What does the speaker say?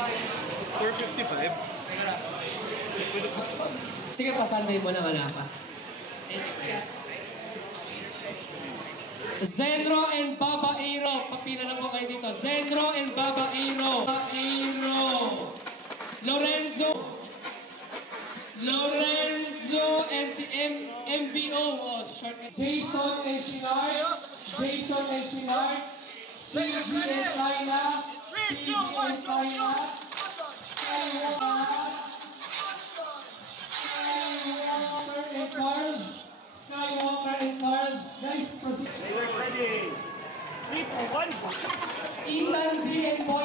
455? Sige pa, standby mo na, wala pa. Zenro and Baba Aero. Papila na po kayo dito. Zenro and Baba Aero. Lorenzo and si MVO. Oh, shortcut. Jason and Shinard. CG and Kaina. Skywalker and Carls. Guys, proceed. Ready. 3, 2, 1. Ethan Z and Boy.